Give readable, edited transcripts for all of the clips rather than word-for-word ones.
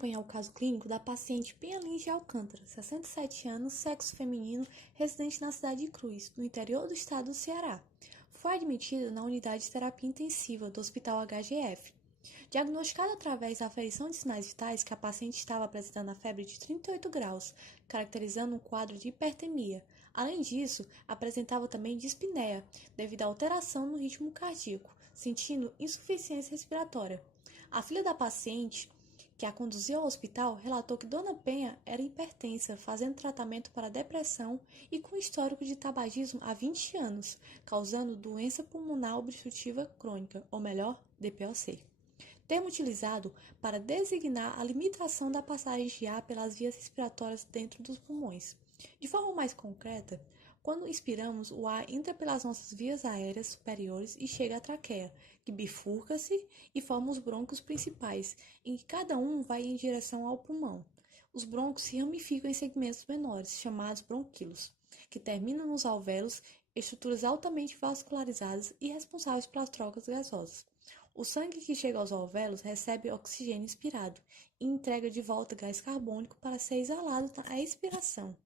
acompanhar o caso clínico da paciente Penha Lins de Alcântara, 67 anos, sexo feminino, residente na cidade de Cruz, no interior do estado do Ceará. Foi admitida na unidade de terapia intensiva do Hospital HGF. Diagnosticada através da aferição de sinais vitais que a paciente estava apresentando a febre de 38 graus, caracterizando um quadro de hipertemia. Além disso, apresentava também dispneia, devido à alteração no ritmo cardíaco, sentindo insuficiência respiratória. A filha da paciente, que a conduziu ao hospital, relatou que Dona Penha era hipertensa, fazendo tratamento para depressão e com histórico de tabagismo há 20 anos, causando doença pulmonar obstrutiva crônica, ou melhor, DPOC. Termo utilizado para designar a limitação da passagem de ar pelas vias respiratórias dentro dos pulmões. De forma mais concreta, quando inspiramos, o ar entra pelas nossas vias aéreas superiores e chega à traqueia, que bifurca-se e forma os brônquios principais, em que cada um vai em direção ao pulmão. Os brônquios se ramificam em segmentos menores, chamados bronquíolos, que terminam nos alvéolos, estruturas altamente vascularizadas e responsáveis pelas trocas gasosas. O sangue que chega aos alvéolos recebe oxigênio inspirado e entrega de volta gás carbônico para ser exalado na expiração.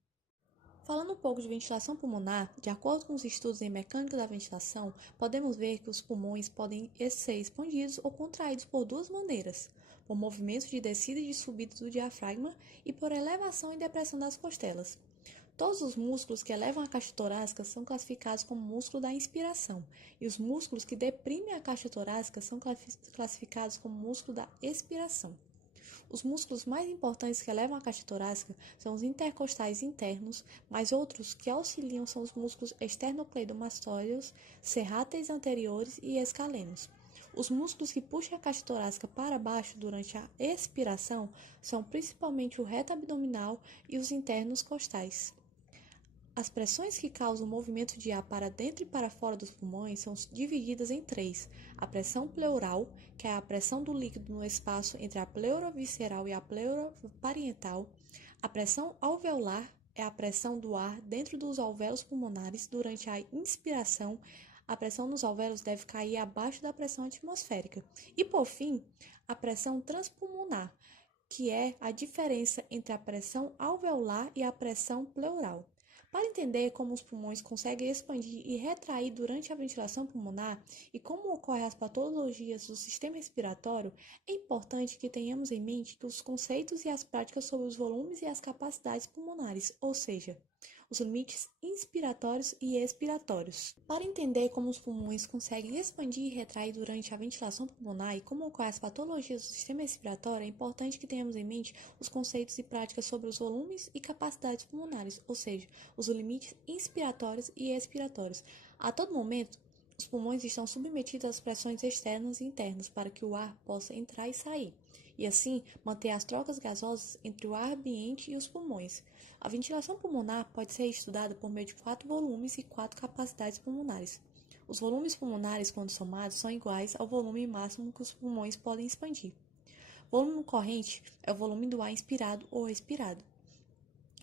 Falando um pouco de ventilação pulmonar, de acordo com os estudos em mecânica da ventilação, podemos ver que os pulmões podem ser expandidos ou contraídos por duas maneiras: por movimentos de descida e de subida do diafragma e por elevação e depressão das costelas. Todos os músculos que elevam a caixa torácica são classificados como músculo da inspiração, e os músculos que deprimem a caixa torácica são classificados como músculo da expiração. Os músculos mais importantes que elevam a caixa torácica são os intercostais internos, mas outros que auxiliam são os músculos esternocleidomastoideus, serráteis anteriores e escalenos. Os músculos que puxam a caixa torácica para baixo durante a expiração são principalmente o reto abdominal e os internos costais. As pressões que causam o movimento de ar para dentro e para fora dos pulmões são divididas em três: a pressão pleural, que é a pressão do líquido no espaço entre a pleura visceral e a pleura parietal; a pressão alveolar é a pressão do ar dentro dos alvéolos pulmonares durante a inspiração. A pressão nos alvéolos deve cair abaixo da pressão atmosférica. E, por fim, a pressão transpulmonar, que é a diferença entre a pressão alveolar e a pressão pleural. Para entender como os pulmões conseguem expandir e retrair durante a ventilação pulmonar e como ocorrem as patologias do sistema respiratório, é importante que tenhamos em mente que os conceitos e as práticas sobre os volumes e as capacidades pulmonares, ou seja, os limites inspiratórios e expiratórios. Para entender como os pulmões conseguem expandir e retrair durante a ventilação pulmonar e como ocorrem as patologias do sistema respiratório, é importante que tenhamos em mente os conceitos e práticas sobre os volumes e capacidades pulmonares, ou seja, os limites inspiratórios e expiratórios. A todo momento, os pulmões estão submetidos às pressões externas e internas para que o ar possa entrar e sair, e assim manter as trocas gasosas entre o ar ambiente e os pulmões. A ventilação pulmonar pode ser estudada por meio de 4 volumes e 4 capacidades pulmonares. Os volumes pulmonares, quando somados, são iguais ao volume máximo que os pulmões podem expandir. Volume corrente é o volume do ar inspirado ou expirado.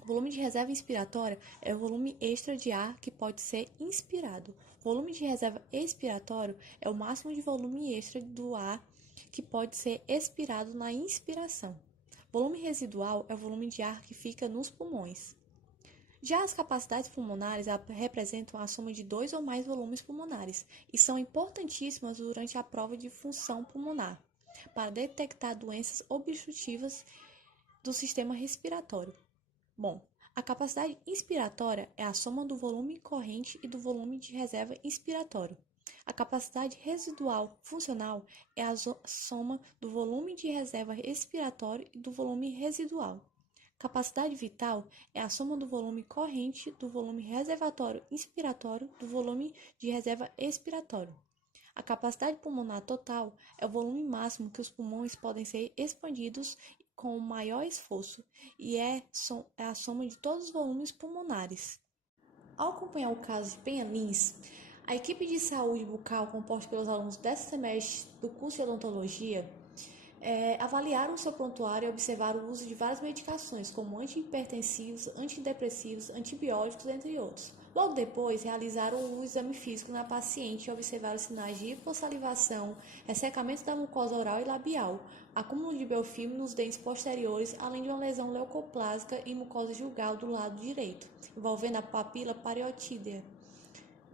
O volume de reserva inspiratória é o volume extra de ar que pode ser inspirado. O volume de reserva expiratório é o máximo de volume extra do ar que pode ser expirado na inspiração. Volume residual é o volume de ar que fica nos pulmões. Já as capacidades pulmonares representam a soma de 2 ou mais volumes pulmonares e são importantíssimas durante a prova de função pulmonar, para detectar doenças obstrutivas do sistema respiratório. Bom, a capacidade inspiratória é a soma do volume corrente e do volume de reserva inspiratório. A capacidade residual funcional é a soma do volume de reserva expiratório e do volume residual. Capacidade vital é a soma do volume corrente, do volume reservatório inspiratório, do volume de reserva expiratório. A capacidade pulmonar total é o volume máximo que os pulmões podem ser expandidos com o maior esforço e é a soma de todos os volumes pulmonares. Ao acompanhar o caso de Penha Lins, a equipe de saúde bucal, composta pelos alunos do 10º semestre do curso de odontologia, avaliaram o seu prontuário e observaram o uso de várias medicações, como antihipertensivos, antidepressivos, antibióticos, entre outros. Logo depois, realizaram o exame físico na paciente e observaram sinais de hipossalivação, ressecamento da mucosa oral e labial, acúmulo de biofilme nos dentes posteriores, além de uma lesão leucoplásica e mucosa jugal do lado direito, envolvendo a papila pariotídea.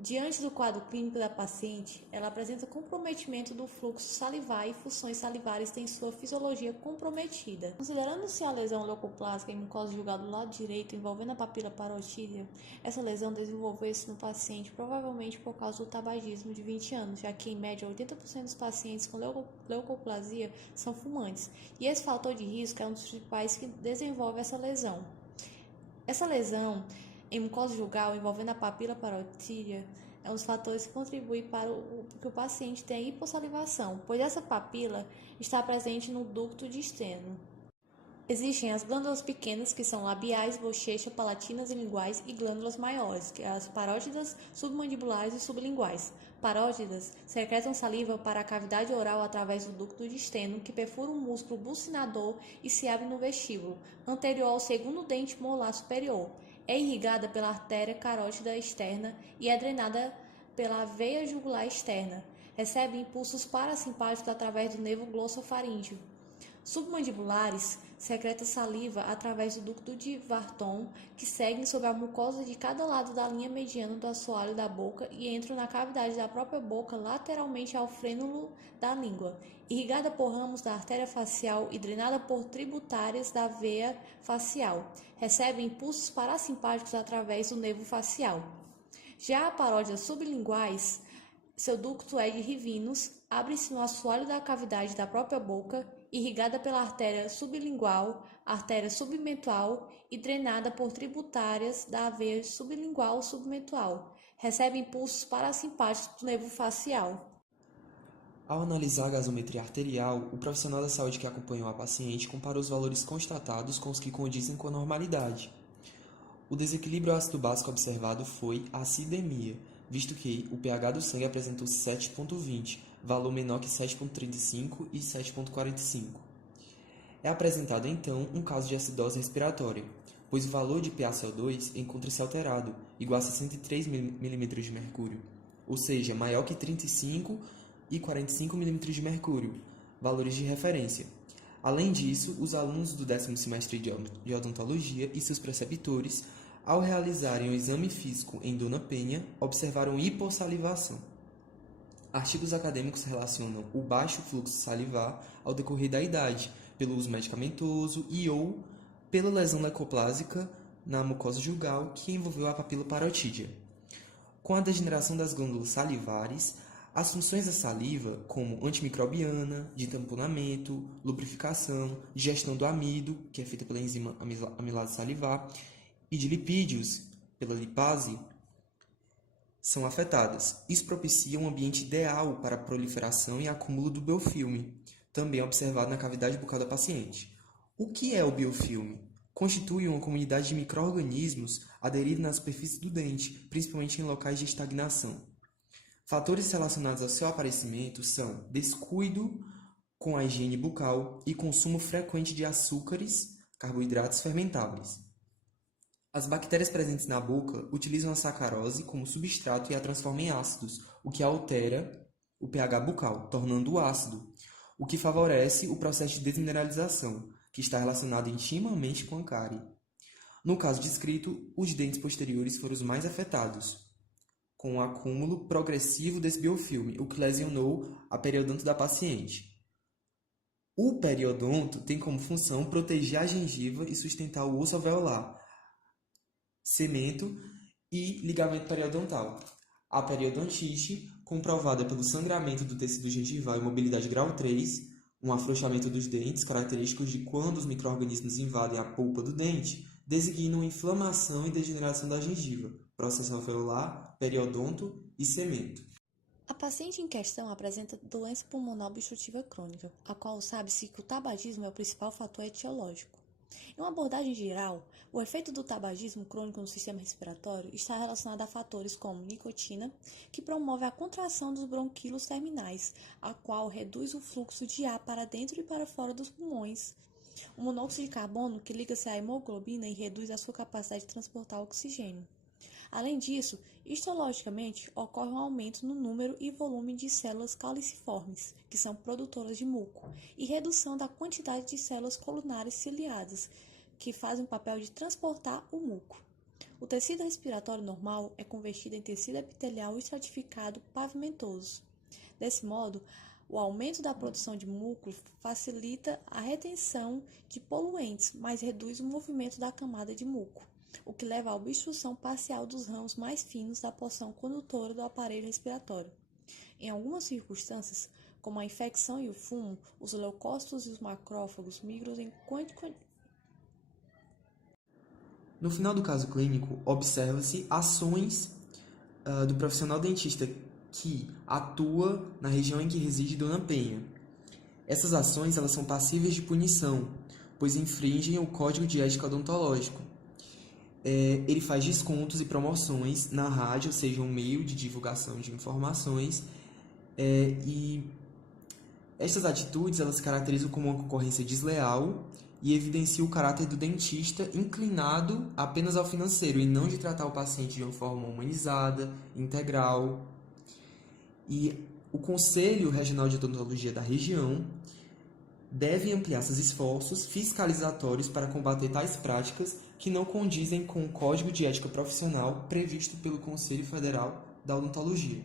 Diante do quadro clínico da paciente, ela apresenta comprometimento do fluxo salivar e funções salivares têm sua fisiologia comprometida. Considerando-se a lesão leucoplásica e mucosa jugal do lado direito envolvendo a papila parotídea, essa lesão desenvolveu-se no paciente provavelmente por causa do tabagismo de 20 anos, já que em média 80% dos pacientes com leucoplasia são fumantes, e esse fator de risco é um dos principais que desenvolve essa lesão. Essa lesão em mucosa jugal envolvendo a papila parotídea é um dos fatores que contribuem para que o paciente tenha hipossalivação, pois essa papila está presente no ducto de Steno. Existem as glândulas pequenas, que são labiais, bochecha, palatinas e linguais, e glândulas maiores, que são as parótidas, submandibulares e sublinguais. Parótidas secretam saliva para a cavidade oral através do ducto de Steno, que perfura o músculo bucinador e se abre no vestíbulo, anterior ao segundo dente molar superior. É irrigada pela artéria carótida externa e é drenada pela veia jugular externa. Recebe impulsos parasimpáticos através do nervo glossofaríngeo. Submandibulares secreta saliva através do ducto de Varton, que seguem sobre a mucosa de cada lado da linha mediana do assoalho da boca e entram na cavidade da própria boca lateralmente ao frênulo da língua, irrigada por ramos da artéria facial e drenada por tributárias da veia facial. Recebe impulsos parasimpáticos através do nervo facial. Já a parótidas sublinguais, seu ducto é de Rivinus, abre-se no assoalho da cavidade da própria boca, irrigada pela artéria sublingual, artéria submentual e drenada por tributárias da veia sublingual submentual. Recebe impulsos parasimpáticos do nervo facial. Ao analisar a gasometria arterial, o profissional da saúde que acompanhou a paciente comparou os valores constatados com os que condizem com a normalidade. O desequilíbrio ácido básico observado foi a acidemia, visto que o pH do sangue apresentou 7,20, valor menor que 7,35 e 7,45. É apresentado então um caso de acidose respiratória, pois o valor de PaCO2 encontra-se alterado, igual a 63 mm de mercúrio, ou seja, maior que 35 e 45 mm de mercúrio, valores de referência. Além disso, os alunos do 10º semestre de odontologia e seus preceptores, ao realizarem o exame físico em Dona Penha, observaram hipossalivação. Artigos acadêmicos relacionam o baixo fluxo salivar ao decorrer da idade, pelo uso medicamentoso e ou pela lesão leucoplásica na mucosa jugal que envolveu a papila parotídea. Com a degeneração das glândulas salivares, as funções da saliva, como antimicrobiana, de tamponamento, lubrificação, digestão do amido, que é feita pela enzima amilase salivar, e de lipídios, pela lipase, são afetadas. Isso propicia um ambiente ideal para a proliferação e acúmulo do biofilme, também observado na cavidade bucal da paciente. O que é o biofilme? Constitui uma comunidade de micro-organismos aderidos na superfície do dente, principalmente em locais de estagnação. Fatores relacionados ao seu aparecimento são descuido com a higiene bucal e consumo frequente de açúcares, carboidratos fermentáveis. As bactérias presentes na boca utilizam a sacarose como substrato e a transformam em ácidos, o que altera o pH bucal, tornando-o ácido, o que favorece o processo de desmineralização, que está relacionado intimamente com a cárie. No caso descrito, os dentes posteriores foram os mais afetados, com o acúmulo progressivo desse biofilme, o que lesionou a periodonto da paciente. O periodonto tem como função proteger a gengiva e sustentar o osso alveolar, cemento e ligamento periodontal. A periodontite, comprovada pelo sangramento do tecido gengival e mobilidade grau 3, um afrouxamento dos dentes, característicos de quando os micro-organismos invadem a polpa do dente, designam inflamação e degeneração da gengiva, processo alveolar, periodonto e cemento. A paciente em questão apresenta doença pulmonar obstrutiva crônica, a qual sabe-se que o tabagismo é o principal fator etiológico. Em uma abordagem geral, o efeito do tabagismo crônico no sistema respiratório está relacionado a fatores como nicotina, que promove a contração dos bronquíolos terminais, a qual reduz o fluxo de ar para dentro e para fora dos pulmões. O monóxido de carbono, que liga-se à hemoglobina e reduz a sua capacidade de transportar oxigênio. Além disso, histologicamente, ocorre um aumento no número e volume de células caliciformes, que são produtoras de muco, e redução da quantidade de células colunares ciliadas, que fazem o papel de transportar o muco. O tecido respiratório normal é convertido em tecido epitelial estratificado pavimentoso. Desse modo, o aumento da produção de muco facilita a retenção de poluentes, mas reduz o movimento da camada de muco, o que leva à obstrução parcial dos ramos mais finos da porção condutora do aparelho respiratório. Em algumas circunstâncias, como a infecção e o fumo, os leucócitos e os macrófagos migram em No final do caso clínico, observa-se ações do profissional dentista que atua na região em que reside Dona Penha. Essas ações elas são passíveis de punição, pois infringem o Código de Ética Odontológico. Ele faz descontos e promoções na rádio, seja um meio de divulgação de informações, e estas atitudes elas se caracterizam como uma concorrência desleal e evidenciam o caráter do dentista inclinado apenas ao financeiro e não de tratar o paciente de uma forma humanizada, integral. E o Conselho Regional de Odontologia da região deve ampliar seus esforços fiscalizatórios para combater tais práticas que não condizem com o Código de Ética Profissional previsto pelo Conselho Federal da Odontologia.